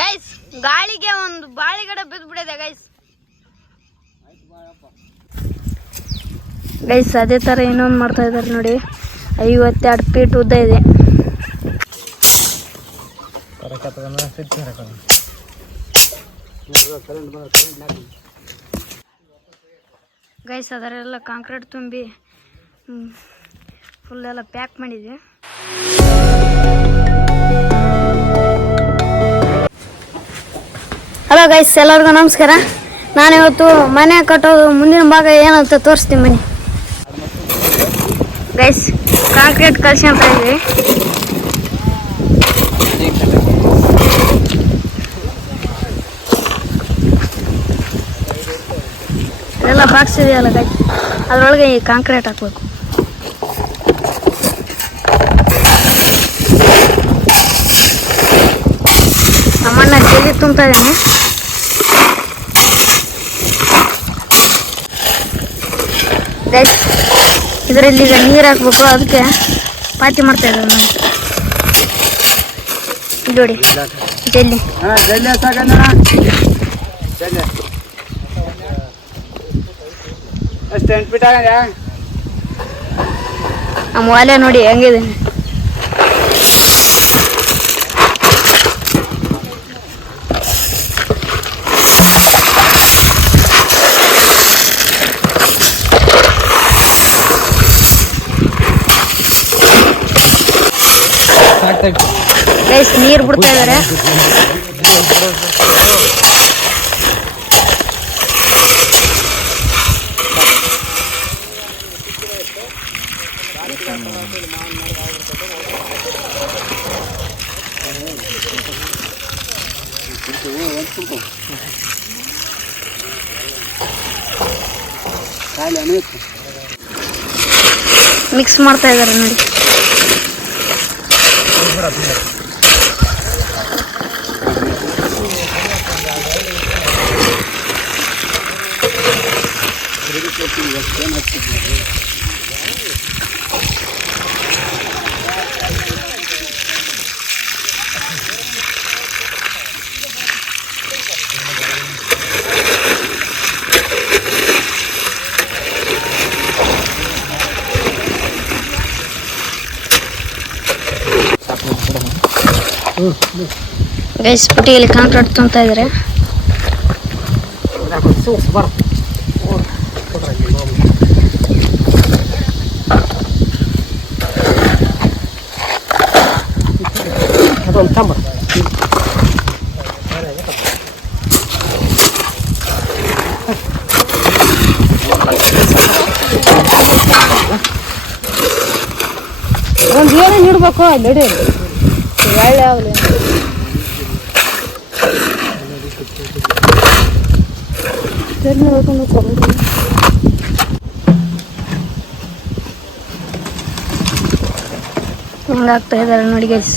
Guys ಗಾಳಿಗೆ ಒಂದು ಬಾಳಿಗಡೆ ಬಿದ್ದು ಬಿಡಿದೆ ಗೈಸ್ ಗೈಸ್ ಅದೇ ತರ ಇನ್ನೊಂದು ಮಾಡ್ತಾ ಇದ್ದಾರೆ ನೋಡಿ. ಐವತ್ತೆರಡು ಫೀಟ್ ಉದ್ದ ಇದೆ. ಗೈಸ್ ಅದರೆಲ್ಲ ಕಾಂಕ್ರೀಟ್ ತುಂಬಿ ಫುಲ್ ಎಲ್ಲ ಪ್ಯಾಕ್ ಮಾಡಿದ್ವಿ. ಹಲೋ ಗೈಸ್ ಎಲ್ಲರಿಗೂ ನಮಸ್ಕಾರ. ನಾನಿವತ್ತು ಮನೆ ಕಟ್ಟೋದು ಮುಂದಿನ ಭಾಗ ಏನಂತ ತೋರಿಸ್ತೀನಿ ಮನೆ ಗೈಸ್ ಕಾಂಕ್ರೀಟ್ ಕಲ್ಸ್ಕೊಂತ ಇದ್ವಿ ಎಲ್ಲ ಬಾಕ್ಸ್ ಇದೆಯಲ್ಲ ಗೈಸ್ ಅದರೊಳಗೆ ಈ ಕಾಂಕ್ರೀಟ್ ಹಾಕ್ಬೇಕು. ನಮ್ಮಣ್ಣ ಜಲ್ಲಿ ತುಂಬ್ತಾ ಇದ್ದಾನೆ. ಇದರಲ್ಲಿ ಈಗ ನೀರು ಹಾಕ್ಬೇಕು ಅದಕ್ಕೆ ಪಾತಿ ಮಾಡ್ತಾ ಇದ್ದಾರೆ ನೋಡಿ ನೋಡಿ ಜಲ್ಲಿ. ನಮ್ಮ ಒಲೆ ನೋಡಿ ಹೆಂಗಿದೆ. ಗೈಸ್ ನೀರು ಬಿಡ್ತಾ ಇದ್ದಾರೆ ಮಿಕ್ಸ್ ಮಾಡ್ತಾ ಇದ್ದಾರೆ ನೋಡಿ. ಗೈಸ್ ಪುಟ್ಟಿಯಲ್ಲಿ ಕಾಂಕ್ರೀಟ್ ತುಂಬ್ತಾ ಇದ್ದಾರೆ ಅದೊಂದು ಕಂಬ ಒಂದು ಏನೇ ಹಿಡ್ಬೇಕು ಅಲ್ಲಿ ಒಳ್ಳೆ ಆಗಲಿ ಹಂಗಾಗ್ತಾ ಇದ್ದಾರೆ ನೋಡಿ ಗೈಸ್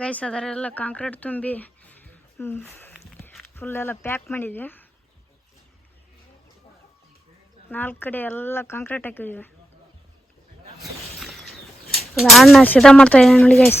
ಗೈಸ್ ಅದರೆಲ್ಲ ಕಾಂಕ್ರೀಟ್ ತುಂಬಿ ಫುಲ್ ಎಲ್ಲ ಪ್ಯಾಕ್ ಮಾಡಿದ್ವಿ. ನಾಲ್ಕು ಕಡೆ ಎಲ್ಲ ಕಾಂಕ್ರೀಟ್ ಹಾಕಿದ್ವಿ. ಅಣ್ಣ ಸಿದ್ಧ ಮಾಡ್ತಾ ಇದ್ದಾನೆ ನೋಡಿ ಗೈಸ್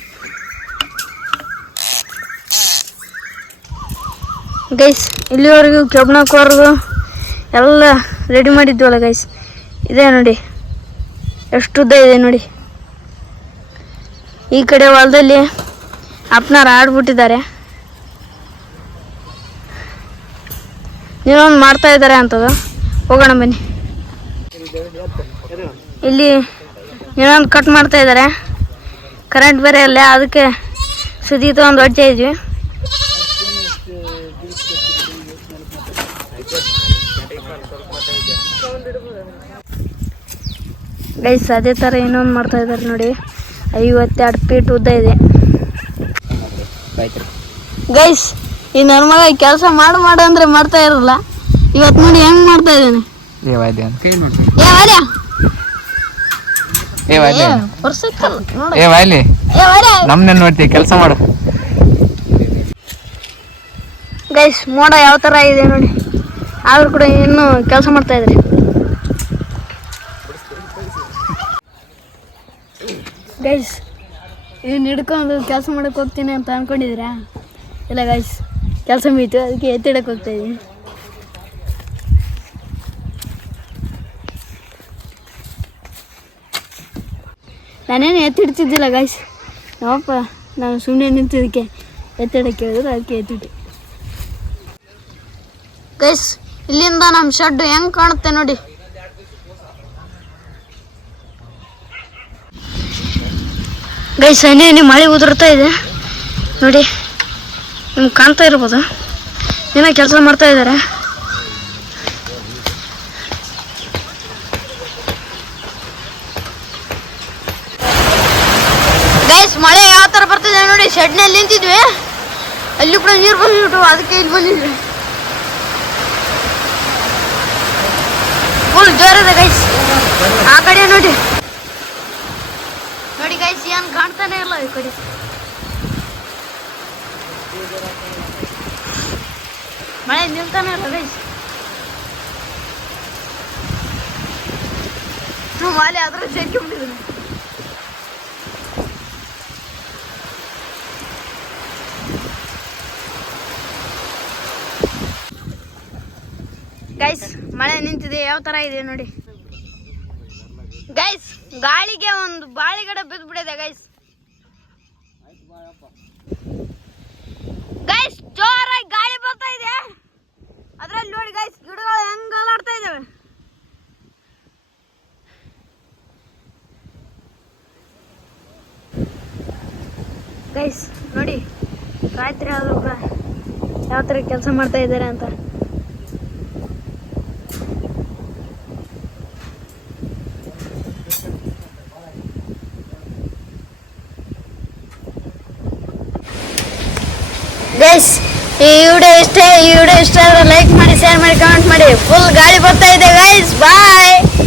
ಗೈಸ್ ಇಲ್ಲಿವರೆಗೂ ಕೆಬ್ಬಣಕ್ವರೆಗೂ ಎಲ್ಲ ರೆಡಿ ಮಾಡಿದ್ವಲ್ಲ ಗೈಸ್ ಇದೆ ನೋಡಿ. ಎಷ್ಟು ಉದ್ದ ಇದೆ ನೋಡಿ. ಈ ಕಡೆ ಹೊಲದಲ್ಲಿ ಅಪ್ಪನಾರ ಆಡ್ಬಿಟ್ಟಿದ್ದಾರೆ. ನೀವೊಂದು ಮಾಡ್ತಾ ಇದ್ದಾರೆ ಅಂತದ? ಹೋಗೋಣ ಬನ್ನಿ. ಇಲ್ಲಿ ನೀವೊಂದು ಕಟ್ ಮಾಡ್ತಾ ಇದ್ದಾರೆ ಕರೆಂಟ್ ಬೇರೆ ಅಲ್ಲೇ, ಅದಕ್ಕೆ ಸುದೀತ ಒಂದು ಹೊಟ್ಟೆ ಇದ್ವಿ. ಗೈಸ್ ಅದೇ ಥರ ಇನ್ನೊಂದು ಮಾಡ್ತಾ ಇದ್ದಾರೆ ನೋಡಿ. ಐವತ್ತೆರಡು ಫೀಟ್ ಉದ್ದ ಇದೆ. ಗೈಸ್ ಈ ನನ್ನ ಮಗ ಕೆಲಸ ಮಾಡು ಮಾಡು ಅಂದ್ರೆ ಮಾಡ್ತಾ ಇರಲ್ಲ. ಇವತ್ತು ನೋಡಿ ಹೆಂಗ್ ಮಾಡ್ತಾ ಇದ್ದಾನೆ. ನೋಡ್ತಿ ಕೆಲಸ ಮಾಡು. ಗೈಸ್ ಮೋಡ ಯಾವ ತರ ಇದೆ ನೋಡಿ. ಆದ್ರೂ ಕೂಡ ಇನ್ನೂ ಕೆಲಸ ಮಾಡ್ತಾ ಇದ್ರಿ ಗೈಸ್ ಏನು ಹಿಡ್ಕೊಂಡು ಕೆಲಸ ಮಾಡಕ್ಕೆ ಹೋಗ್ತೀನಿ ಅಂತ ಅನ್ಕೊಂಡಿದ್ದೀರಾ? ಇಲ್ಲ ಗೈಸ್ ಕೆಲಸ ಮೀತು ಅದಕ್ಕೆ ಎತ್ತಿಡಕ್ಕೆ ಹೋಗ್ತಾ ಇದ್ದೀನಿ ನಾನೇನು ಎತ್ತಿಡ್ತಿದ್ದಿಲ್ಲ ಗೈಸ್ ನಮ್ಮಪ್ಪ ನಾನು ಸುಮ್ಮನೆ ನಿಂತಿದ್ದಕ್ಕೆ ಎತ್ತಿಡಕ್ಕೆ ಹೇಳಿದ್ರು ಅದಕ್ಕೆ ಎತ್ತಿಟ್ಟೆ. ಗೈಸ್ ಇಲ್ಲಿಂದ ನಮ್ಮ ಶೆಡ್ ಹೆಂಗೆ ಕಾಣುತ್ತೆ ನೋಡಿ. ಗೈಸ್, ಹನಿ ಮಳೆ ಉದುರ್ತಾ ಇದೆ. ನೋಡಿ, ನಿಮ್ಗೆ ಕಾಣ್ತಾ ಇರ್ಬೋದು. ಏನೋ ಕೆಲಸ ಮಾಡ್ತಾ ಇದ್ದಾರೆ ಗೈಸ್, ಮಳೆ ಯಾವ ಥರ ಬರ್ತಿದೆ ನೋಡಿ ಶೆಡ್ನಲ್ಲಿ ನಿಂತಿದ್ವಿ. ಅಲ್ಲಿ ಕೂಡ ನೀರು ಬಂದ್ಬಿಟ್ಟು ಅದಕ್ಕೆ ಇಲ್ಲಿ ಬಂದಿದ್ವಿ. ಫುಲ್ ಜೋರಿದೆ ಗೈಸ್. ಆ ಕಡೆ ನೋಡಿ. ಗೈಸ್ ಏನ್ ಕಾಣ್ತಾನೆ ಇಲ್ಲ ಈ ಕಡೆ. ಮಳೆ ನಿಲ್ತಾನೆ ಇಲ್ಲ ಗೈಸ್ ಮಾಲೆ ಅದ್ರ ಸೇರ್ಕೊಂಡ್ಬಿಟ್ಟಿದ್ರು ಗೈಸ್ ಮಳೆ ನಿಂತಿದೆ, ಯಾವ ತರ ಇದೆ ನೋಡಿ. ಗೈಸ್ ಗಾಳಿಗೆ ಒಂದು ಬಾಳಿಗಡ ಬಿಡಿದೆ ಗೈಸ್ ಗೈಸ್ ಜೋರಾಗಿ ಗಾಳಿ ಬರ್ತಾ ಇದೆ. ಅದ್ರಲ್ಲಿ ನೋಡಿ ಗೈಸ್ ಗಿಡಗಳು ಹೆಂಗ್ ಅಲಾಡ್ತಾ ಇದಾವೆ. ಗೈಸ್ ನೋಡಿ, ರಾತ್ರಿ ಆದ್ರೂ ಯಾವ ಥರ ಕೆಲಸ ಮಾಡ್ತಾ ಇದ್ದಾರೆ ಅಂತ. ಗೈಸ್ ಈ ವಿಡಿಯೋ ಇಷ್ಟ ಈ ವಿಡಿಯೋ ಇಷ್ಟ ಲೈಕ್ ಮಾಡಿ ಶೇರ್ ಮಾಡಿ ಕಮೆಂಟ್ ಮಾಡಿ. ಫುಲ್ ಗಾಳಿ ಬರ್ತಾ ಇದೆ ಗೈಸ್ ಬಾಯ್